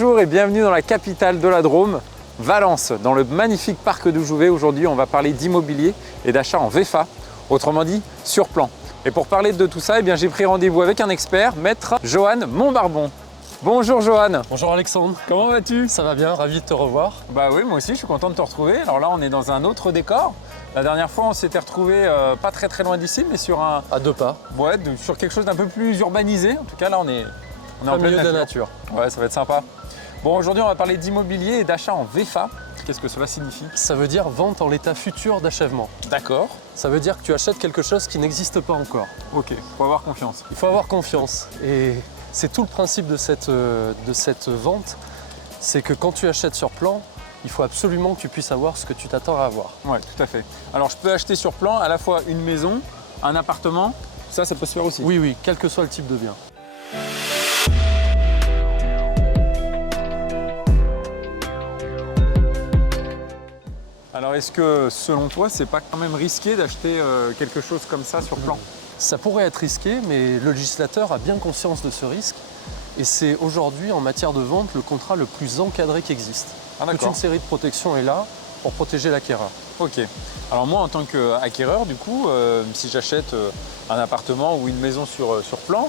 Bonjour et bienvenue dans la capitale de la Drôme, Valence, dans le magnifique parc de Jouvet. Aujourd'hui, on va parler d'immobilier et d'achat en VFA, autrement dit sur plan. Et pour parler de tout ça, j'ai pris rendez-vous avec un expert, maître Johan Montbarbon. Bonjour Johan. Bonjour Alexandre. Comment vas-tu? Ça va bien, ravi de te revoir. Bah oui, moi aussi, je suis content de te retrouver. Alors là, on est dans un autre décor. La dernière fois, on s'était retrouvé pas très loin d'ici, mais sur un... À 2 pas. Ouais, sur quelque chose d'un peu plus urbanisé. En tout cas, là, on est en milieu pleine de la nature. Ouais, ça va être sympa. Bon, aujourd'hui, on va parler d'immobilier et d'achat en VFA. Qu'est-ce que cela signifie? Ça veut dire vente en l'état futur d'achèvement. D'accord. Ça veut dire que tu achètes quelque chose qui n'existe pas encore. Ok, faut avoir confiance. Il faut avoir confiance. Et c'est tout le principe de cette vente, c'est que quand tu achètes sur plan, il faut absolument que tu puisses avoir ce que tu t'attends à avoir. Ouais, tout à fait. Alors, je peux acheter sur plan à la fois une maison, un appartement, ça peut se faire aussi. Oui, quel que soit le type de bien. Alors, est-ce que, selon toi, c'est pas quand même risqué d'acheter quelque chose comme ça sur plan? Ça pourrait être risqué, mais le législateur a bien conscience de ce risque. Et c'est aujourd'hui, en matière de vente, le contrat le plus encadré qui existe. Toute une série de protections est là pour protéger l'acquéreur. Ok. Alors moi, en tant qu'acquéreur, du coup, si j'achète un appartement ou une maison sur plan,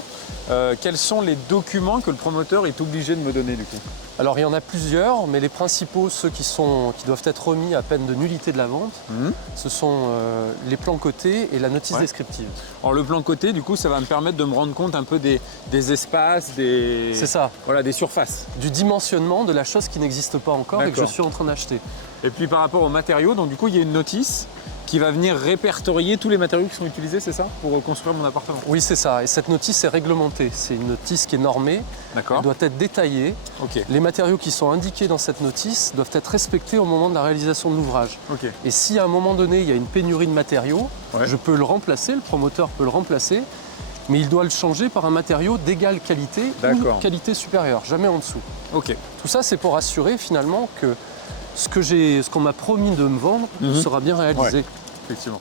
quels sont les documents que le promoteur est obligé de me donner, du coup? Alors il y en a plusieurs, mais les principaux, ceux qui doivent être remis à peine de nullité de la vente, ce sont les plans cotés et la notice descriptive. Alors le plan coté, du coup, ça va me permettre de me rendre compte un peu des espaces, C'est ça. Voilà, des surfaces. Du dimensionnement de la chose qui n'existe pas encore et que je suis en train d'acheter. Et puis par rapport aux matériaux, donc du coup, il y a une notice qui va venir répertorier tous les matériaux qui sont utilisés, c'est ça, pour construire mon appartement? Oui, c'est ça. Et cette notice est réglementée. C'est une notice qui est normée. D'accord. Elle doit être détaillée. Ok. Les matériaux qui sont indiqués dans cette notice doivent être respectés au moment de la réalisation de l'ouvrage. Ok. Et si à un moment donné, il y a une pénurie de matériaux, je peux le remplacer, le promoteur peut le remplacer, mais il doit le changer par un matériau d'égale qualité ou qualité supérieure, jamais en dessous. Ok. Tout ça, c'est pour assurer finalement que ce qu'on m'a promis de me vendre sera bien réalisé. Ouais, effectivement.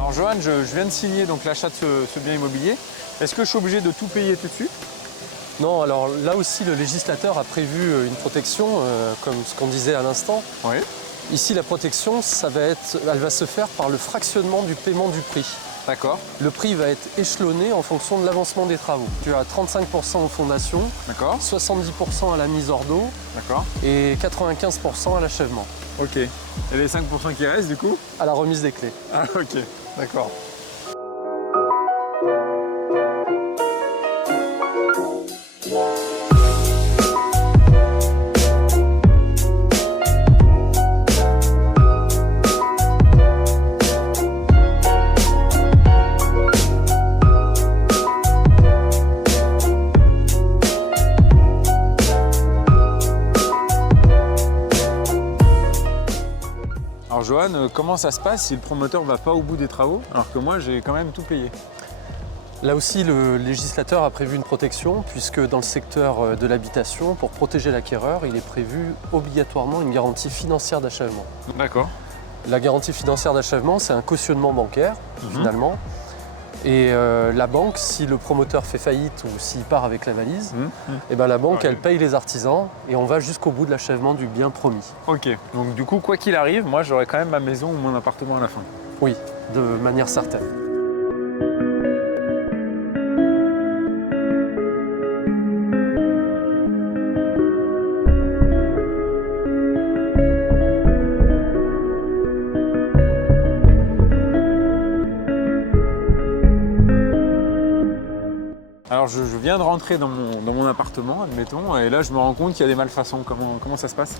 Alors Johan, je viens de signer donc l'achat de ce bien immobilier. Est-ce que je suis obligé de tout payer tout de suite? Non, alors là aussi, le législateur a prévu une protection, comme ce qu'on disait à l'instant. Oui. Ici, la protection, elle va se faire par le fractionnement du paiement du prix. D'accord. Le prix va être échelonné en fonction de l'avancement des travaux. Tu as 35% aux fondations, 70% à la mise hors d'eau et 95% à l'achèvement. Ok. Et les 5% qui restent, du coup? À la remise des clés. Ah ok, d'accord. Alors Johan, comment ça se passe si le promoteur ne va pas au bout des travaux, alors que moi j'ai quand même tout payé? Là aussi, le législateur a prévu une protection, puisque dans le secteur de l'habitation, pour protéger l'acquéreur, il est prévu obligatoirement une garantie financière d'achèvement. D'accord. La garantie financière d'achèvement, c'est un cautionnement bancaire, finalement. Et la banque, si le promoteur fait faillite ou s'il part avec la valise, la banque, elle paye les artisans et on va jusqu'au bout de l'achèvement du bien promis. Ok, donc du coup, quoi qu'il arrive, moi j'aurai quand même ma maison ou mon appartement à la fin. Oui, de manière certaine. Alors je viens de rentrer dans mon appartement, admettons, et là je me rends compte qu'il y a des malfaçons. Comment ça se passe?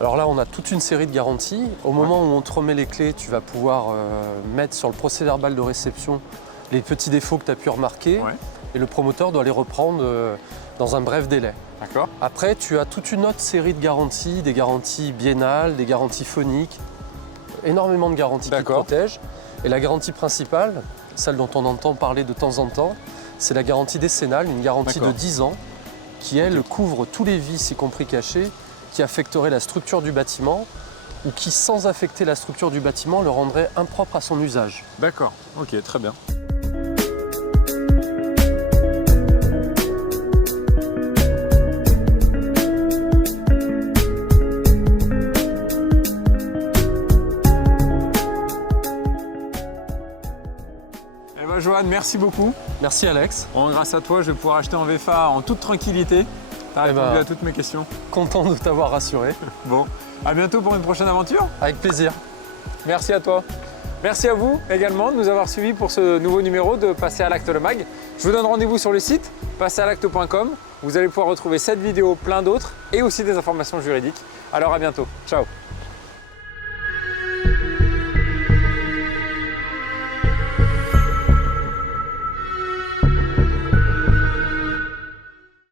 Alors là, on a toute une série de garanties. Au moment où on te remet les clés, tu vas pouvoir mettre sur le procès-verbal de réception les petits défauts que tu as pu remarquer. Et le promoteur doit les reprendre dans un bref délai. D'accord. Après, tu as toute une autre série de garanties, des garanties biennales, des garanties phoniques, énormément de garanties qui te protègent. Et la garantie principale, celle dont on entend parler de temps en temps, c'est la garantie décennale, une garantie de 10 ans qui, elle, couvre tous les vices, y compris cachés, qui affecteraient la structure du bâtiment ou qui, sans affecter la structure du bâtiment, le rendrait impropre à son usage. D'accord, ok, très bien. Eh ben, Johan, merci beaucoup. Merci Alex. Bon, grâce à toi, je vais pouvoir acheter en VFA en toute tranquillité. Tu as répondu à toutes mes questions. Content de t'avoir rassuré. Bon, à bientôt pour une prochaine aventure. Avec plaisir. Merci à toi. Merci à vous également de nous avoir suivis pour ce nouveau numéro de Passer à l'acte le mag. Je vous donne rendez-vous sur le site passeralacte.com. Vous allez pouvoir retrouver cette vidéo, plein d'autres et aussi des informations juridiques. Alors à bientôt. Ciao.